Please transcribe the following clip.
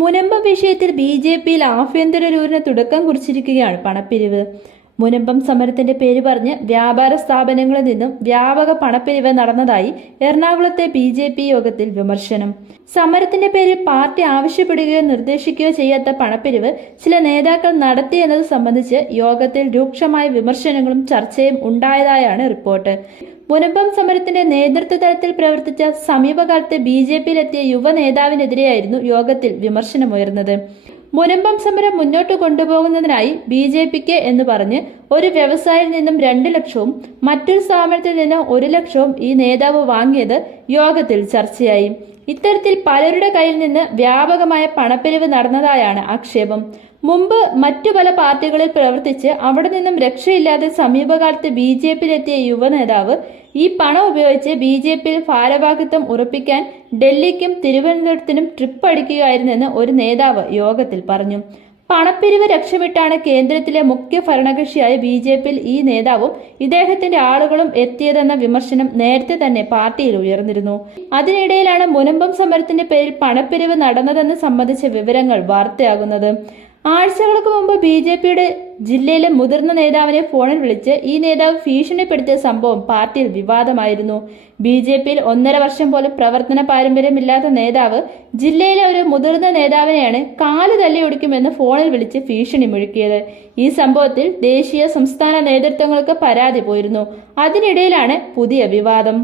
മുനമ്പം വിഷയത്തിൽ B J പിയിൽ ആഭ്യന്തര രൂരിന് തുടക്കം കുറിച്ചിരിക്കുകയാണ് പണപ്പിരിവ്. മുനമ്പം സമരത്തിന്റെ പേര് പറഞ്ഞ് വ്യാപാര സ്ഥാപനങ്ങളിൽ നിന്നും വ്യാപക പണപ്പിരിവ് നടന്നതായി എറണാകുളത്തെ ബി ജെ പി യോഗത്തിൽ വിമർശനം. സമരത്തിന്റെ പേരിൽ പാർട്ടി ആവശ്യപ്പെടുകയോ നിർദ്ദേശിക്കുകയോ ചെയ്യാത്ത പണപ്പിരിവ് ചില നേതാക്കൾ നടത്തിയെന്നത് സംബന്ധിച്ച് യോഗത്തിൽ രൂക്ഷമായ വിമർശനങ്ങളും ചർച്ചയും ഉണ്ടായതായാണ് റിപ്പോർട്ട്. മുനമ്പം സമരത്തിന്റെ നേതൃത്വ തലത്തിൽ പ്രവർത്തിച്ച സമീപകാലത്ത് ബി ജെ പിയിലെത്തിയ യുവ നേതാവിനെതിരെയായിരുന്നു യോഗത്തിൽ വിമർശനമുയർന്നത്. മുനമ്പം സമരം മുന്നോട്ട് കൊണ്ടുപോകുന്നതിനായി ബി ജെ പിക്ക് എന്ന് പറഞ്ഞ് ഒരു വ്യവസായിയിൽ നിന്നും രണ്ട് ലക്ഷവും മറ്റൊരു സ്ഥാപനത്തിൽ നിന്ന് ഒരു ലക്ഷവും ഈ നേതാവ് വാങ്ങിയത് യോഗത്തിൽ ചർച്ചയായി. ഇത്തരത്തിൽ പലരുടെ കയ്യിൽ നിന്ന് വ്യാപകമായ പണപ്പിരിവ് നടന്നതായാണ് ആക്ഷേപം. മുമ്പ് മറ്റു പല പാർട്ടികളിൽ പ്രവർത്തിച്ച് അവിടെ നിന്നും രക്ഷയില്ലാതെ സമീപകാലത്ത് ബി ജെ പിയിലെത്തിയ യുവ നേതാവ് ഈ പണം ഉപയോഗിച്ച് ബി ജെ പിയിൽ ഭാരവാഹിത്വം ഉറപ്പിക്കാൻ ഡൽഹിക്കും തിരുവനന്തപുരത്തിനും ട്രിപ്പ് അടിക്കുകയായിരുന്നെന്ന് ഒരു നേതാവ് യോഗത്തിൽ പറഞ്ഞു. പണപ്പിരിവ് ലക്ഷ്യമിട്ടാണ് കേന്ദ്രത്തിലെ മുഖ്യ ഭരണകക്ഷിയായ ബി ജെ പിയിൽ ഈ നേതാവും ഇദ്ദേഹത്തിന്റെ ആളുകളും എത്തിയതെന്ന വിമർശനം നേരത്തെ തന്നെ പാർട്ടിയിൽ ഉയർന്നിരുന്നു. അതിനിടയിലാണ് മുനമ്പം സമരത്തിന്റെ പേരിൽ പണപ്പിരിവ് നടന്നതെന്ന് സംബന്ധിച്ച വിവരങ്ങൾ വാർത്തയാകുന്നത്. ആഴ്ചകൾക്ക് മുമ്പ് ബി ജെ പിയുടെ ജില്ലയിലെ മുതിർന്ന നേതാവിനെ ഫോണിൽ വിളിച്ച് ഈ നേതാവ് ഭീഷണിപ്പെടുത്തിയ സംഭവം പാർട്ടിയിൽ വിവാദമായിരുന്നു. ബി ജെ പിയിൽ ഒന്നര വർഷം പോലും പ്രവർത്തന പാരമ്പര്യമില്ലാത്ത നേതാവ് ജില്ലയിലെ ഒരു മുതിർന്ന നേതാവിനെയാണ് കാൽ തല്ലി ഒടിക്കുമെന്ന് ഫോണിൽ വിളിച്ച് ഭീഷണി മുഴുക്കിയത് ഈ സംഭവത്തിൽ ദേശീയ സംസ്ഥാന നേതൃത്വങ്ങൾക്ക് പരാതി പോയിരുന്നു. അതിനിടയിലാണ് പുതിയ വിവാദം.